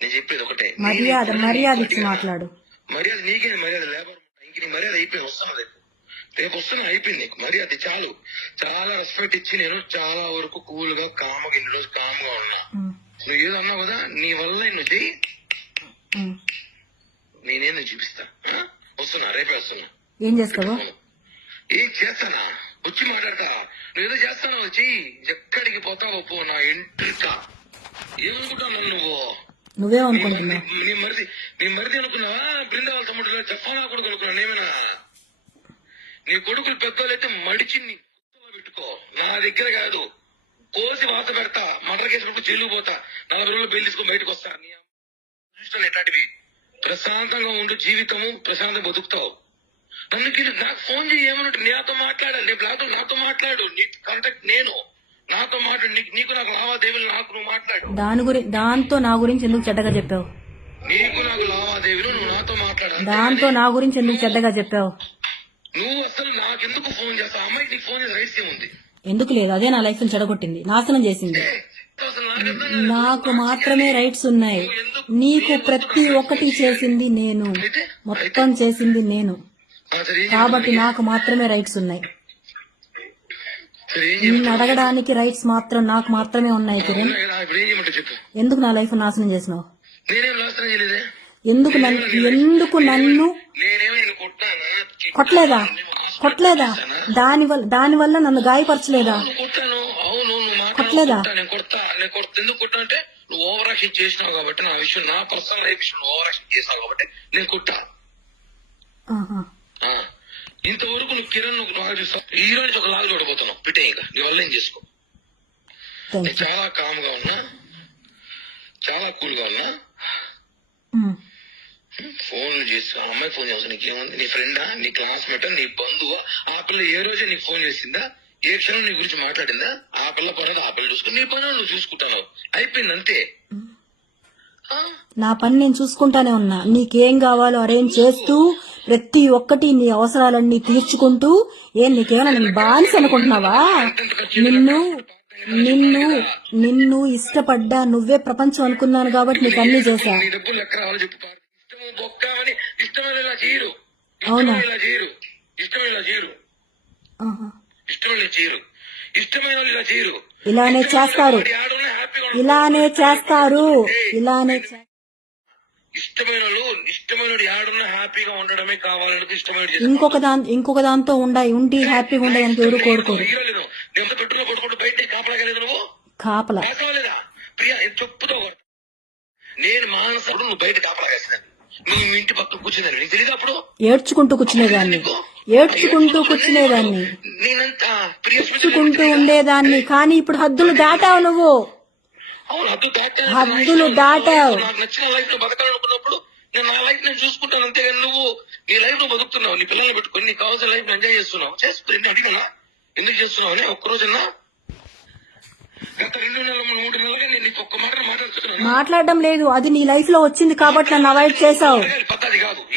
నేను చెప్పేది ఒకటే, మర్యాద ఇచ్చి మాట్లాడు. మర్యాద నీకే, మర్యాద లేబర్ ఇంక నీ మర్యాద అయిపోయింది. వస్తాను రేపు వస్తున్నా, అయిపోయింది నీకు మర్యాద. చాలు, చాలా రెస్పెక్ట్ ఇచ్చి నేను చాలా వరకు కూల్ గా కామ్గా ఇన్ని రోజు కామ్గా ఉన్నా. నువ్వు ఏదో అన్నావు కదా, నీ వల్ల నువ్వు చెయ్యి, నేనేదో చూపిస్తా. వస్తున్నా, రేపే వస్తున్నా. ఏం చేస్తావు? ఏం చేస్తానా, వచ్చి మాట్లాడతా. నువ్వు ఏదో చేస్తాను, చెయ్యి. ఎక్కడికి పోతావో పో, నా ఎంట్రికా. ఏమనుకుంటావు నువ్వేమనుకుంటున్నావు? నీ మరిది అనుకున్నావా? బృందావన తమ్ముడు జఫానా కొడుకు అనుకున్నావు నేమేనా? నీ కొడుకులు పెద్దోళ్ళైతే మడిచి నీ పెట్టుకో, నా దగ్గర కాదు. కోసి వాత పెడతా, మటర్ కేసు జైలు పోతా, 40 రోజులు బెయిల్ తీసుకొని బయటకు వస్తా. నీ చూస్తాను ఎట్లాంటివి. ప్రశాంతంగా ఉండు, జీవితము ప్రశాంతంగా బతుకుతావు. నాకు ఫోన్ చేయి, ఏమన్నట్టు నాతో మాట్లాడాలి. రేపు నాతో మాట్లాడు, నీ కాంటాక్ట్ నేను, నాతో మాట్లాడు. నీకు నాకు లావాదేవీలు, నాకు నువ్వు మాట్లాడు. దాంతో నా గురించి ఎందుకు చెడ్డగా చెప్పావు? నీకు నాకు లావాదేవీలు, నువ్వు నాతో మాట్లాడు. దాంతో నా గురించి ఎందుకు చెడ్డగా చెప్పావు? నువ్వు అసలు నాకెందుకు ఫోన్ చేస్తావు? అమ్మాయికి నీకు ఫోన్ చేసే రైస్ ఏముంది? ఎందుకు లేదు, అదే నా లైఫ్ ని చెడగొట్టింది, నాశనం చేసింది. నాకు మాత్రమే రైట్స్ ఉన్నాయి, నీకు ప్రతి ఒక్కటి చేసింది నేను, మొత్తం చేసింది నేను, కాబట్టి నాకు మాత్రమే రైట్స్ ఉన్నాయి. నిన్ను అడగడానికి రైట్స్ మాత్రం నాకు మాత్రమే ఉన్నాయి. కిరణ్, ఎందుకు నా లైఫ్ నాశనం చేసినావు? ఎందుకు నన్ను కొట్టలేదా? దానివల్ల నన్ను గాయపరచలేదా? కొట్టలేదా? ఎందుకు కొట్టానంటే నువ్వు ఓవర్ యాక్షన్ చేసినావు కాబట్టి, నా విషయం, నా పర్సనల్ లైఫ్ విషయం ఓవర్ యాక్షన్ చేసావు కాబట్టి నేను కొట్టా. ఇంతవరకు నువ్వు కిరణ్ నువ్వు లాగా చూస్తావు, ఈ రోజు ఒక లాగా చూడబోతున్నావు. పిటే ఇంకా నీ వల్ల ఏం చేసుకో. నేను చాలా కామ్ గా ఉన్నా, చాలా కూల్ గా ఉన్నా. ఫోన్లు చేసి అమ్మాయి ఫోన్ చేస్తా, నీకేముంది? నీ ఫ్రెండా, నీ క్లాస్మేటా, నీ బంధువా? ఆ పిల్ల ఏ రోజు నీకు ఫోన్ చేసిందా? ఏ క్షణం నీ గురించి మాట్లాడిందా? ఆ పిల్ల పని ఆ పిల్ల చూసుకుని నీ పని నువ్వు చూసుకుంటావు, అయిపోయింది అంతే. నా పని నేను చూసుకుంటానే ఉన్నా. నీకేం కావాలో అరేంజ్ చేస్తూ, ప్రతి ఒక్కటి నీ అవసరాలన్నీ తీర్చుకుంటూ. నీకేమైనా నేను బానిస అనుకుంటున్నావా? నిన్ను ఇష్టపడ్డా, నువ్వే ప్రపంచం అనుకున్నాను కాబట్టి నీకు అన్ని చేశా. అవునా? ఇలానే చేస్తారు. ఇంకొక దాంతో ఉండి హ్యాపీగా ఉండడానికి ఎవరు కోరుకోరు. కాపలా నేను మానసుడు, నువ్వు బయట కాపలా వేస్తాను. నువ్వు ఇంటి పక్కన కూర్చున్నాను, నీకు తెలియదు? అప్పుడు ఏడ్చుకుంటూ కూర్చునేదాన్ని, ఉండేదాన్ని. కానీ ఇప్పుడు హద్దులు దాటావు నువ్వు. హద్దులు దాటావు. నాకు నచ్చిన లైఫ్ లో బతకాలనుకున్నప్పుడు నేను నా లైఫ్ నేను చూసుకుంటాను, అంతేగాని నువ్వు నీ లైఫ్ లో బతుకుతున్నావు, నీ పిల్లల్ని పెట్టుకుని నీకు కావాల్సిన లైఫ్ ఎంజాయ్ చేస్తున్నావు. చేసుకుని అడిగినా ఎందుకు చేస్తున్నావు అని ఒక్కరోజన్నా? గత 2 నెలలు 3 నెలలుగా నేను నీకు ఒక్క మాట మాట్లాడుతున్నాను. మాట్లాడడం లేదు, అది నీ లైఫ్ లో వచ్చింది కాబట్టి నన్ను అవాయిడ్ చేసావు. పద్ధతి కాదు.